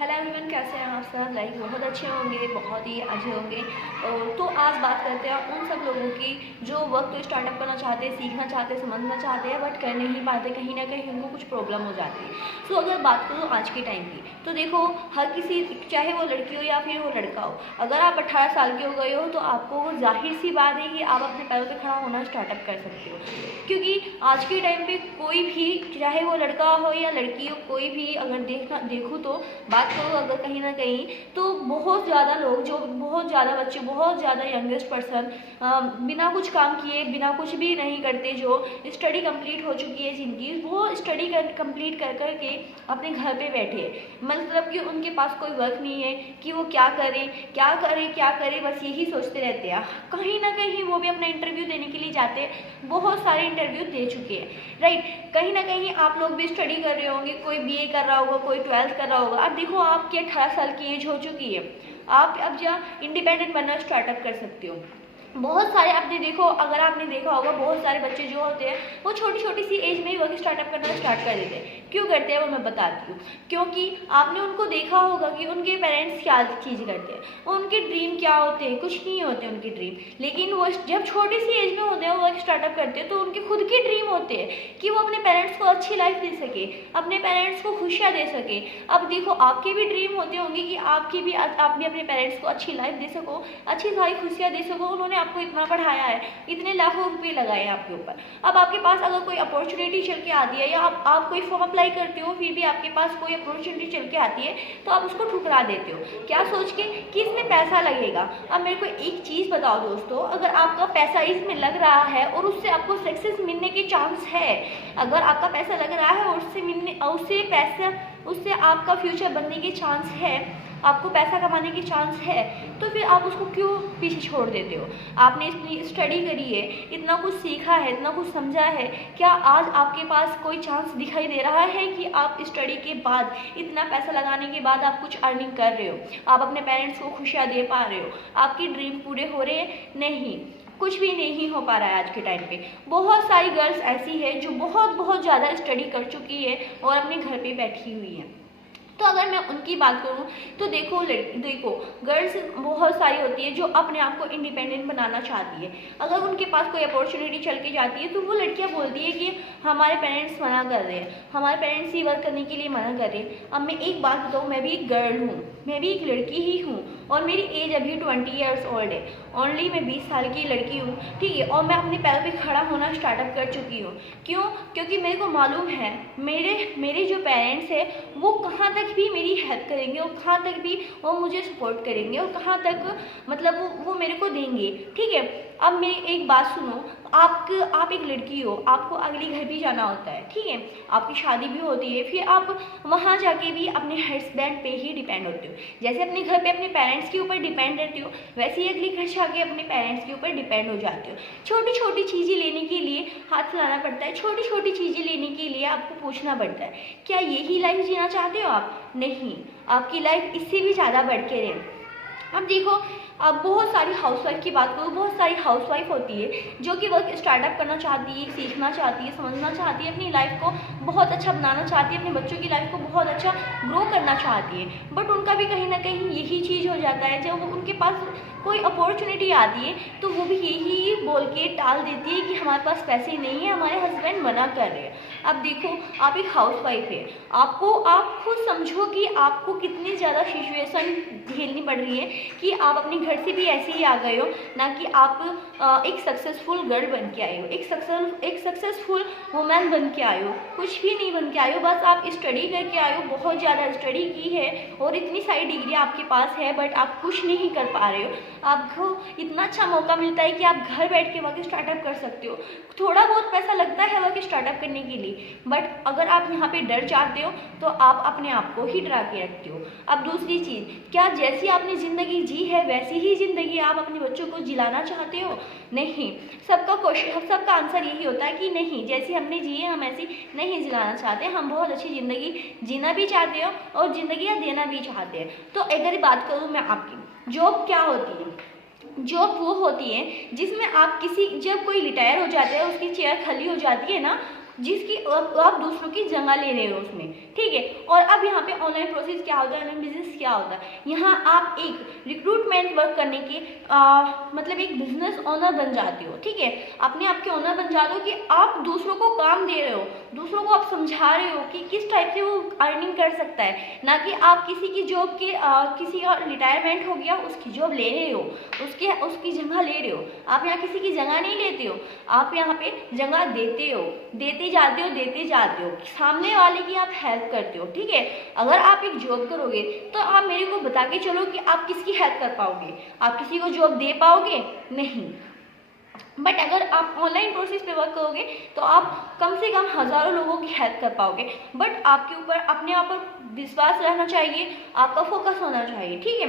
Hello everyone, कैसे हैं आप सब। बहुत अच्छे होंगे, बहुत ही अच्छे होंगे। तो आज बात करते हैं उन सब लोगों की जो वर्क तो स्टार्टअप करना चाहते हैं, सीखना चाहते हैं, समझना चाहते हैं, बट कर नहीं पाते। कहीं ना कहीं उनको कुछ प्रॉब्लम हो जाती है। सो अगर बात करूँ आज के टाइम की, तो देखो हर किसी, चाहे वो लड़की हो या फिर वो लड़का हो, अगर आप 18 साल के हो गए हो तो आपको वो जाहिर सी बात है कि आप अपने पैरों पर खड़ा होना स्टार्टअप कर सकते हो। क्योंकि आज के टाइम पे कोई भी, चाहे वो लड़का हो या लड़की हो, कोई भी अगर देखूँ तो बात करो अगर कहीं ना कहीं, तो बहुत ज़्यादा लोग, जो बहुत ज़्यादा बच्चे, बहुत ज़्यादा यंगेस्ट पर्सन बिना कुछ काम किए, बिना कुछ भी नहीं करते, जो स्टडी कंप्लीट हो चुकी है जिनकी, वो स्टडी कंप्लीट कर कर के अपने घर पे बैठे, मतलब कि उनके पास कोई वर्क नहीं है कि वो क्या करें क्या करें क्या करें, बस यही सोचते रहते हैं। कहीं ना कहीं वो भी अपना इंटरव्यू देने के लिए जाते हैं, बहुत सारे इंटरव्यू दे चुके हैं, राइट। कहीं ना कहीं आप लोग भी स्टडी कर रहे होंगे, कोई बीए कर रहा होगा, कोई 12th कर रहा होगा। अब देखो आपकी 18 साल की एज हो चुकी है, आप अब जहाँ इंडिपेंडेंट बनना स्टार्टअप कर सकते हो। बहुत सारे आपने देखो, अगर आपने देखा होगा, बहुत सारे बच्चे जो होते हैं वो छोटी छोटी सी एज में ही वर्क स्टार्टअप करना स्टार्ट कर देते हैं। क्यों करते हैं वो मैं बताती हूँ। क्योंकि आपने उनको देखा होगा कि उनके पेरेंट्स क्या चीज़ करते हैं, उनके ड्रीम क्या होते हैं, कुछ नहीं होते उनके ड्रीम, लेकिन वो जब छोटी सी एज में होते हैं वो वर्क स्टार्टअप करते हैं, तो उनके खुद के ड्रीम होते हैं कि वो अपने पेरेंट्स को अच्छी लाइफ दे सके, अपने पेरेंट्स को खुशियाँ दे सके। अब देखो आपके भी ड्रीम होते होंगे कि आप भी अपने पेरेंट्स को अच्छी लाइफ दे सको, अच्छी सारी खुशियाँ दे सको। उन्होंने आपको इतना पढ़ाया है, इतने लाखों रुपए लगाए हैं आपके ऊपर। अब आपके पास अगर कोई अपॉर्चुनिटी चल के आती है, या आप कोई फॉर्म अप्लाई करते हो, फिर भी आपके पास कोई अपॉर्चुनिटी चल के आती है, तो आप उसको ठुकरा देते हो, क्या सोच के कि इसमें पैसा लगेगा। अब मेरे को एक चीज़ बताओ दोस्तों, अगर आपका पैसा इसमें लग रहा है और उससे आपको सक्सेस मिलने के चांस है, अगर आपका पैसा लग रहा है और उससे आपका फ्यूचर बनने के चांस है, आपको पैसा कमाने की चांस है, तो फिर आप उसको क्यों पीछे छोड़ देते हो। आपने इतनी स्टडी करी है, इतना कुछ सीखा है, इतना कुछ समझा है, क्या आज आपके पास कोई चांस दिखाई दे रहा है कि आप स्टडी के बाद, इतना पैसा लगाने के बाद आप कुछ अर्निंग कर रहे हो, आप अपने पेरेंट्स को खुशियाँ दे पा रहे हो, आपकी ड्रीम पूरे हो रहे हैं? नहीं, कुछ भी नहीं हो पा रहा है आज के टाइम पे। बहुत सारी गर्ल्स ऐसी है जो बहुत बहुत ज़्यादा स्टडी कर चुकी है और अपने घर पे बैठी हुई है। तो अगर मैं उनकी बात करूँ तो देखो गर्ल्स बहुत सारी होती है जो अपने आप को इंडिपेंडेंट बनाना चाहती है। अगर उनके पास कोई अपॉर्चुनिटी चल के जाती है तो वो लड़कियां बोलती है कि हमारे पेरेंट्स मना कर रहे हैं, हमारे पेरेंट्स ही वर्क करने के लिए मना कर रहे हैं। अब मैं एक बात बताऊँ, मैं भी एक गर्ल हूँ, मैं भी एक लड़की ही हूँ, और मेरी एज अभी 20 ईयर्स ओल्ड है। ओनली मैं 20 साल की लड़की हूँ, ठीक है, और मैं अपने पैरों पे खड़ा होना स्टार्टअप कर चुकी हूँ। क्यों? क्योंकि मेरे को मालूम है मेरे जो पेरेंट्स हैं वो कहाँ तक भी मेरी हेल्प करेंगे, और कहाँ तक भी वो मुझे सपोर्ट करेंगे, और कहाँ तक मतलब वो मेरे को देंगे, ठीक है। अब मेरी एक बात सुनो, आप एक लड़की हो, आपको अगले घर भी जाना होता है, ठीक है, आपकी शादी भी होती है, फिर आप वहाँ जाके भी अपने हस्बैंड पे ही डिपेंड होते हो। जैसे अपने घर पे अपने पेरेंट्स के ऊपर डिपेंड रहते हो, वैसे ही अगले घर जाके अपने पेरेंट्स के ऊपर डिपेंड हो जाते हो। छोटी छोटी चीज़ें लेने के लिए हाथ फैलाना पड़ता है, छोटी छोटी चीज़ें लेने के लिए आपको पूछना पड़ता है। क्या यही लाइफ जीना चाहते हो आप? नहीं, आपकी लाइफ इससे भी ज़्यादा बढ़ के रहे। अब देखो, अब बहुत सारी हाउसवाइफ की बात करूँ, बहुत सारी हाउसवाइफ होती है जो कि वर्क स्टार्टअप करना चाहती है, सीखना चाहती है, समझना चाहती है, अपनी लाइफ को बहुत अच्छा बनाना चाहती है, अपने बच्चों की लाइफ को बहुत अच्छा ग्रो करना चाहती है। बट उनका भी कहीं ना कहीं यही चीज़ हो जाता है, जब उनके पास कोई अपॉर्चुनिटी आती है तो वो भी यही बोल के टाल देती है कि हमारे पास पैसे नहीं है, हमारे हस्बैंड मना कर रहे हैं। अब देखो, आप एक हाउसवाइफ है, आप खुद समझो कि आपको कितनी ज़्यादा सिचुएशन झेलनी पड़ रही है कि आप अपने घर से भी ऐसे ही आ गए हो, ना कि आप एक सक्सेसफुल गर्ल बन के आए हो, एक सक्सेसफुल वुमेन बन के आए हो, कुछ भी नहीं बन के आए हो, बस आप स्टडी करके आए हो, बहुत ज़्यादा स्टडी की है और इतनी सारी डिग्री आपके पास है, बट आप कुछ नहीं कर पा रहे हो। आपको इतना अच्छा मौका मिलता है कि आप घर बैठ के वर्क स्टार्टअप कर सकते हो। थोड़ा बहुत पैसा लगता है वर्क स्टार्टअप करने के लिए, बट अगर आप यहाँ पे डर चाहते हो तो आप अपने आप को ही डरा के रखते हो। अब दूसरी चीज़, क्या जैसी आपने ज़िंदगी जी है वैसी ही ज़िंदगी आप अपने बच्चों को जिलाना चाहते हो? नहीं, सबका आंसर यही होता है कि नहीं, जैसी हमने जी है हम ऐसी नहीं जिलाना चाहते, हम बहुत अच्छी ज़िंदगी जीना भी चाहते हो और ज़िंदगी देना भी चाहते हैं। तो अगर बात करूँ मैं आपकी, जॉब क्या होती है? जॉब वो होती है जिसमें आप जब कोई रिटायर हो जाता है, उसकी चेयर खाली हो जाती है ना, जिसकी आप दूसरों की जगह ले रहे हो उसमें, ठीक है। और अब यहाँ पे ऑनलाइन प्रोसेस क्या होता है, ऑनलाइन बिजनेस क्या होता है, यहाँ आप एक रिक्रूटमेंट वर्क करने के मतलब एक बिजनेस ओनर बन जाते हो, ठीक है। अपने आप के ओनर बन जाते हो कि आप दूसरों को काम दे रहे हो, दूसरों को आप समझा रहे हो कि किस टाइप से वो अर्निंग कर सकता है, ना कि आप किसी की जॉब के किसी का रिटायरमेंट हो गया उसकी जॉब ले रहे हो, उसकी जगह ले रहे हो। आप यहाँ किसी की जगह नहीं लेते हो, आप यहाँ पे जगह देते हो, देते जाते हो, सामने वाले की आप हेल्प करते हो, ठीक है। अगर आप एक जॉब करोगे तो आप मेरे को बता के चलो कि आप किसकी हेल्प कर पाओगे, आप किसी को जॉब दे पाओगे? नहीं। बट अगर आप ऑनलाइन प्रोसेस पे वर्क करोगे तो आप कम से कम हज़ारों लोगों की हेल्प कर पाओगे। बट आपके ऊपर अपने आप पर विश्वास रहना चाहिए, आपका फोकस होना चाहिए, ठीक है।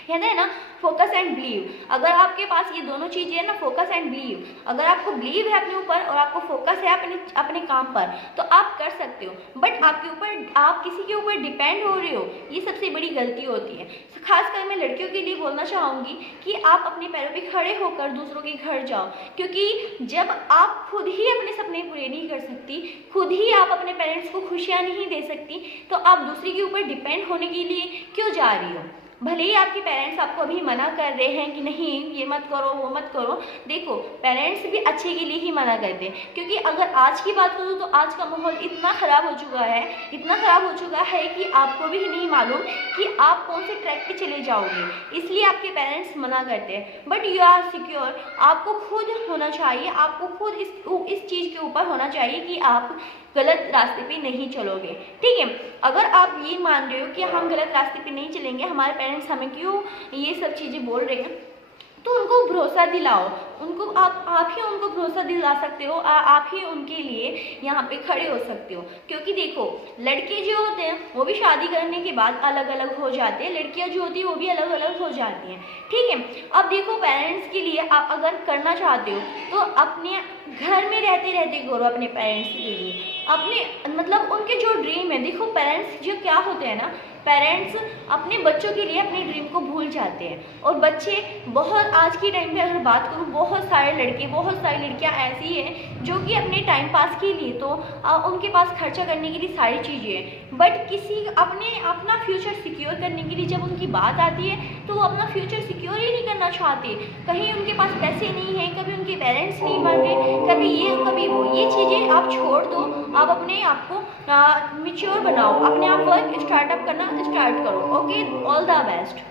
कहते हैं ना फोकस एंड बिलीव, अगर आपके पास ये दोनों चीज़ें हैं ना, फोकस एंड बिलीव, अगर आपको बिलीव है अपने ऊपर और आपको फोकस है अपने काम पर तो आप कर सकते हो। बट आपके ऊपर आप किसी के ऊपर डिपेंड हो रहे हो, ये सबसे बड़ी गलती होती है। खासकर मैं लड़कियों के लिए बोलना चाहूँगी कि आप अपने पैरों पे खड़े होकर दूसरों के घर जाओ, क्योंकि जब आप खुद ही अपने सपने पूरे नहीं कर सकती, खुद ही आप अपने पेरेंट्स को खुशियाँ नहीं दे सकती, तो आप दूसरे के ऊपर डिपेंड होने के लिए क्यों जा रही हो। भले ही आपके पेरेंट्स आपको अभी मना कर रहे हैं कि नहीं ये मत करो वो मत करो, देखो पेरेंट्स भी अच्छे के लिए ही मना करते हैं, क्योंकि अगर आज की बात करूँ तो आज का माहौल इतना ख़राब हो चुका है, इतना ख़राब हो चुका है कि आपको भी नहीं मालूम कि आप कौन से ट्रैक पे चले जाओगे, इसलिए आपके पेरेंट्स मना करते हैं। बट यू आर सिक्योर, आपको खुद होना चाहिए, आपको खुद इस चीज़ के ऊपर होना चाहिए कि आप गलत रास्ते पे नहीं चलोगे, ठीक है। अगर आप ये मान रहे हो कि हम गलत रास्ते पे नहीं चलेंगे, हमारे पेरेंट्स हमें क्यों ये सब चीज़ें बोल रहे हैं, तो उनको भरोसा दिलाओ, उनको आप ही उनको भरोसा दिला सकते हो, आप ही उनके लिए यहाँ पे खड़े हो सकते हो। क्योंकि देखो लड़के जो होते हैं वो भी शादी करने के बाद अलग अलग हो जाते हैं, लड़कियाँ जो होती है वो भी अलग अलग हो जाती हैं, ठीक है। अब देखो पेरेंट्स के लिए आप अगर करना चाहते हो तो अपने घर में रहते रहते करो अपने पेरेंट्स के लिए, अपने मतलब उनके जो ड्रीम है, देखो पेरेंट्स जो क्या होते हैं ना, पेरेंट्स अपने बच्चों के लिए अपने ड्रीम को भूल जाते हैं। और बच्चे बहुत आज की टाइम पे अगर बात करूँ, बहुत सारे लड़के बहुत सारी लड़कियां ऐसी हैं जो कि अपने टाइम पास के लिए तो उनके पास खर्चा करने के लिए सारी चीज़ें हैं, बट किसी अपना फ्यूचर सिक्योर करने के लिए जब उनकी बात आती है तो वो अपना फ्यूचर सिक्योर ही नहीं करना चाहते। कहीं उनके पास पैसे नहीं हैं, कभी उनके पेरेंट्स नहीं बन रहे, कभी ये कभी वो, ये चीज़ें आप छोड़ दो, आप अपने आप को मैच्योर बनाओ, अपने आप वर्क स्टार्टअप करना स्टार्ट करो। Okay, all the best.